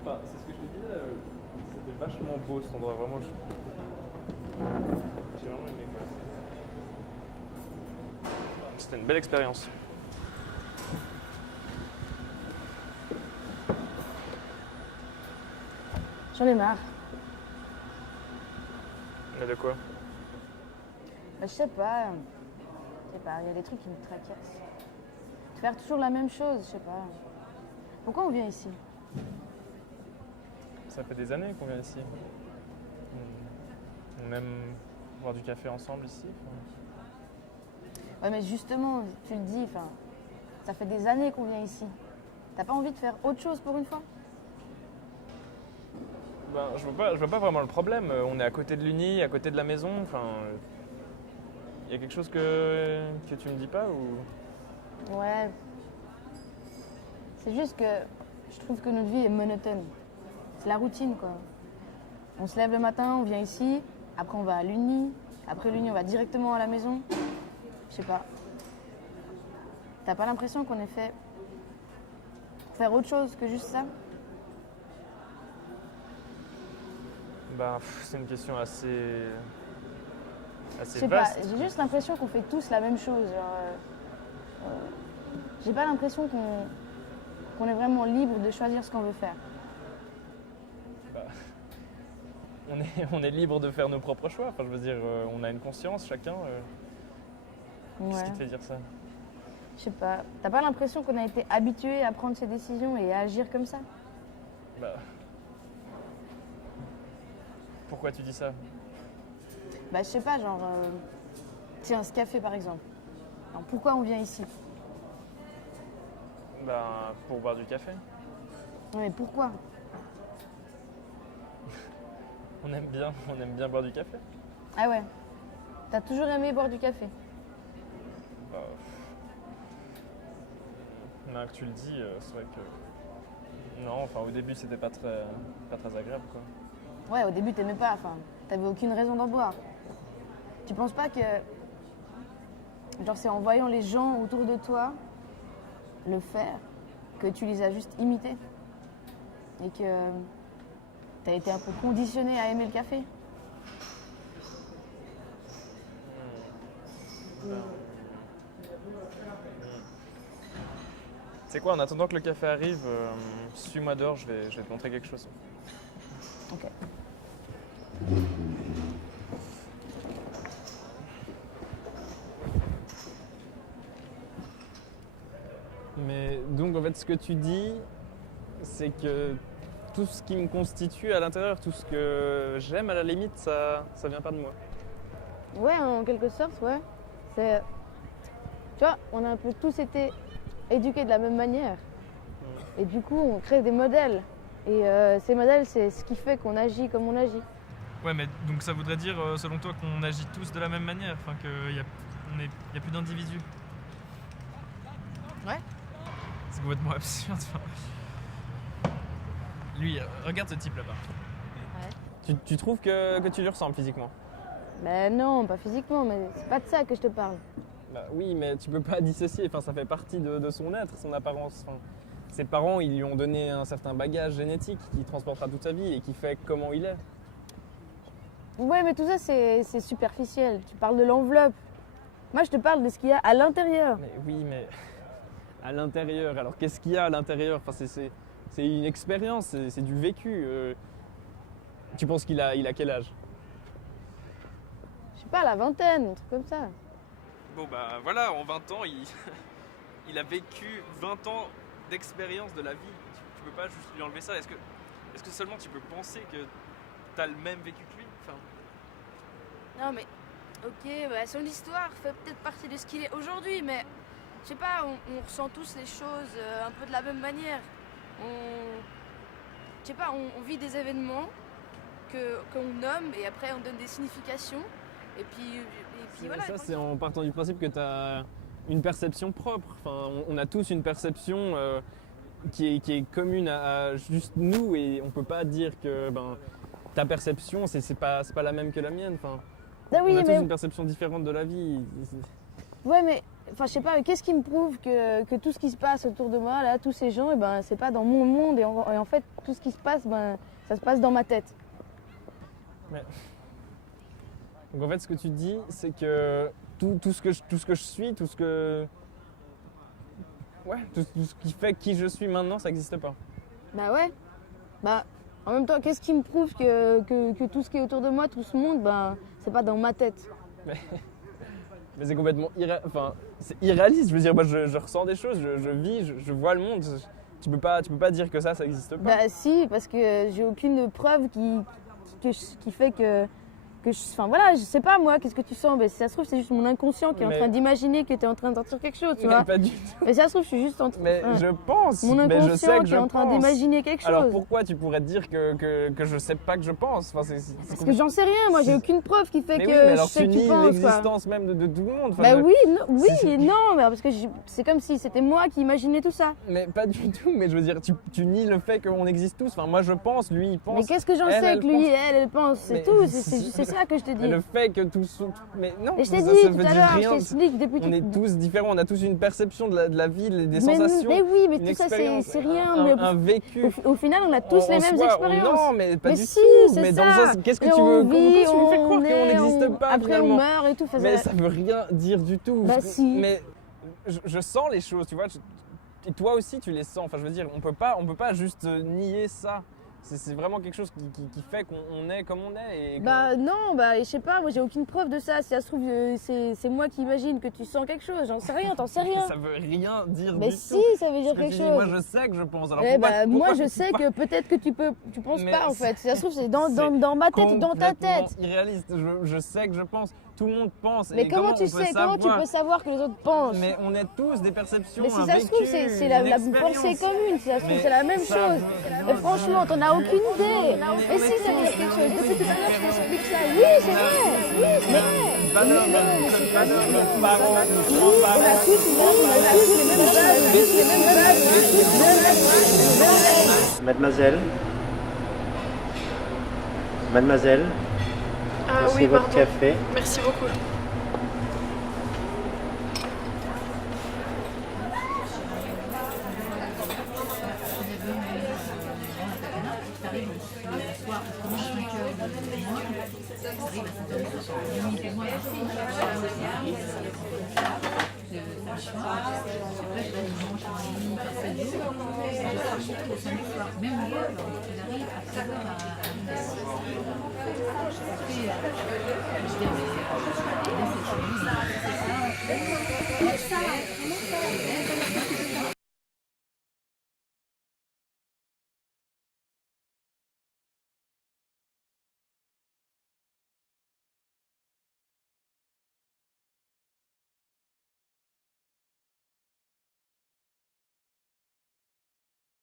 Enfin, c'est ce que je te disais, c'était vachement beau cet endroit, vraiment. J'ai vraiment aimé quoi. C'était une belle expérience. J'en ai marre. Mais de quoi? Bah, je sais pas, il y a des trucs qui me tracassent. Faire toujours la même chose, je sais pas. Pourquoi on vient ici? Ça fait des années qu'on vient ici. On aime boire du café ensemble ici. Ouais, mais justement, tu le dis, ça fait des années qu'on vient ici. T'as pas envie de faire autre chose pour une fois? Ben, je vois pas vraiment le problème. On est à côté de l'Uni, à côté de la maison. Enfin, il y a quelque chose que tu me dis pas ou... Ouais. C'est juste que je trouve que notre vie est monotone. C'est la routine, quoi. On se lève le matin, on vient ici, après on va à l'Uni, après l'Uni on va directement à la maison. Je sais pas. T'as pas l'impression qu'on est fait pour faire autre chose que juste ça? Ben, c'est une question assez Je sais pas, vaste. j'ai juste l'impression qu'on fait tous la même chose. J'ai pas l'impression qu'on est vraiment libre de choisir ce qu'on veut faire. Bah, on est libre de faire nos propres choix. Enfin, je veux dire, on a une conscience chacun. Qu'est-ce Ouais. qui te fait dire ça? Je sais pas. T'as pas l'impression qu'on a été habitué à prendre ces décisions et à agir comme ça? Bah, pourquoi tu dis ça? Bah, je sais pas, tiens, ce café par exemple. Alors, pourquoi on vient ici? Ben, pour boire du café. Non, mais pourquoi? On aime bien boire du café. Ah ouais. T'as toujours aimé boire du café? Bah, maintenant que tu le dis, c'est vrai que... Non, enfin au début c'était pas très agréable quoi. Ouais, au début t'aimais pas, t'avais aucune raison d'en boire. Tu penses pas que, genre, c'est en voyant les gens autour de toi le faire que tu les as juste imités et que t'as été un peu conditionné à aimer le café? C'est quoi, en attendant que le café arrive, suis-moi dehors, je vais te montrer quelque chose. Ok. Mais donc en fait ce que tu dis, c'est que tout ce qui me constitue à l'intérieur, tout ce que j'aime à la limite, ça vient pas de moi. Ouais, en quelque sorte, ouais. C'est, tu vois, on a un peu tous été éduqués de la même manière. Et du coup, on crée des modèles. Et ces modèles, c'est ce qui fait qu'on agit comme on agit. Ouais, mais donc ça voudrait dire, selon toi, qu'on agit tous de la même manière, enfin qu'il y a plus d'individus. Ouais. C'est complètement absurde. Lui, regarde ce type là-bas. Ouais. Tu trouves que tu lui ressembles physiquement? Mais non, pas physiquement, mais c'est pas de ça que je te parle. Bah oui, mais tu peux pas dissocier, enfin, ça fait partie de son être, son apparence. Enfin, ses parents, ils lui ont donné un certain bagage génétique qu'il transportera toute sa vie et qui fait comment il est. Ouais, mais tout ça, c'est superficiel. Tu parles de l'enveloppe. Moi, je te parle de ce qu'il y a à l'intérieur. Mais oui, mais à l'intérieur, alors qu'est-ce qu'il y a à l'intérieur? Enfin, c'est une expérience, c'est du vécu. Tu penses qu'il a quel âge? Je sais pas, la vingtaine, un truc comme ça. Bon bah voilà, en 20 ans, il a vécu 20 ans d'expérience de la vie. Tu peux pas juste lui enlever ça. Est-ce que seulement tu peux penser que t'as le même vécu que lui? Enfin, Non mais, ok, bah, son histoire fait peut-être partie de ce qu'il est aujourd'hui, mais je sais pas, on ressent tous les choses un peu de la même manière. Je sais pas, on vit des événements qu'on nomme et après on donne des significations. Et puis voilà. Ça, c'est en partant du principe que tu as une perception propre. Enfin, on a tous une perception qui est commune à juste nous et on peut pas dire que ta perception, c'est pas la même que la mienne. Enfin, Ah oui, on a tous mais... une perception différente de la vie. Ouais, mais enfin, je sais pas, mais qu'est-ce qui me prouve que tout ce qui se passe autour de moi, là, tous ces gens, c'est pas dans mon monde et en fait, tout ce qui se passe, ça se passe dans ma tête. Ouais. Donc en fait, ce que tu dis, c'est que tout ce que je suis, tout ce qui fait qui je suis maintenant, ça n'existe pas. Bah ouais. Bah, en même temps, qu'est-ce qui me prouve que tout ce qui est autour de moi, tout ce monde, c'est pas dans ma tête. Mais c'est complètement c'est irréaliste. Je veux dire, moi, je ressens des choses, je vis, je vois le monde. Tu peux pas dire que ça n'existe pas. Bah si, parce que j'ai aucune preuve qui fait que enfin voilà, je sais pas moi, qu'est-ce que tu sens? Si ça se trouve, c'est juste mon inconscient qui est en train d'imaginer que tu es en train de sortir quelque chose, tu vois. Pas du tout. Mais ça se trouve, je suis juste en train. Mais je pense. Mon mais je sais inconscient que qui est en train d'imaginer quelque chose. Alors pourquoi tu pourrais dire que je sais pas que je pense? Enfin, parce que j'en sais rien, moi j'ai aucune preuve qui fait mais que oui, mais alors je sais tu que tu nies penses. l'existence même de tout le monde. Bah oui, et non, mais parce que c'est comme si c'était moi qui imaginais tout ça. Mais pas du tout, mais je veux dire, tu nies le fait qu'on existe tous. Enfin, moi je pense, lui il pense. Mais qu'est-ce que j'en sais que lui et elle pense? C'est tout, c'est ça que je te dis. Mais le fait que tous. Mais non, mais je t'ai ça dit veut tout à dire l'heure, je rien. t'explique depuis On est tous différents, on a tous une perception de la vie, des sensations. Mais oui, mais une tout ça expérience, c'est rien. Un vécu. Au final, on a tous les mêmes expériences. Non, mais pas du si, tout. c'est Mais ça. dans le sens, qu'est-ce que Et tu on veux vit, comment tu me fais croire qu'on n'existe pas après finalement? on meurt et tout. Mais ça veut rien dire du tout. Bah si. Mais je sens les choses, tu vois. Et toi aussi, tu les sens. Enfin, je veux dire, on peut pas juste nier ça. C'est vraiment quelque chose qui fait qu'on est comme on est. Et non, je sais pas, moi j'ai aucune preuve de ça. Si ça se trouve, c'est moi qui imagine que tu sens quelque chose. J'en sais rien, t'en sais rien. Ça veut rien dire du mais tout. si, ça veut dire quelque chose. Moi je sais que je pense. Alors moi je sais que peut-être que tu penses pas en fait. Si ça se trouve, c'est dans ma tête ou dans ta tête. C'est irréaliste. Je sais que je pense. Tout le monde pense. Mais comment tu sais? Comment tu peux savoir que les autres pensent? Mais on a tous des perceptions. Mais si ça se trouve, c'est la pensée commune. Si ça se trouve, c'est la même chose. Mais franchement, t'en as aucune idée. Mais si, ça veut dire quelque chose. Depuis tout à l'heure, je t'explique ça. Oui, c'est vrai. Oui, c'est vrai. On a tous les mêmes bases. Mademoiselle, c'est votre café. Merci beaucoup.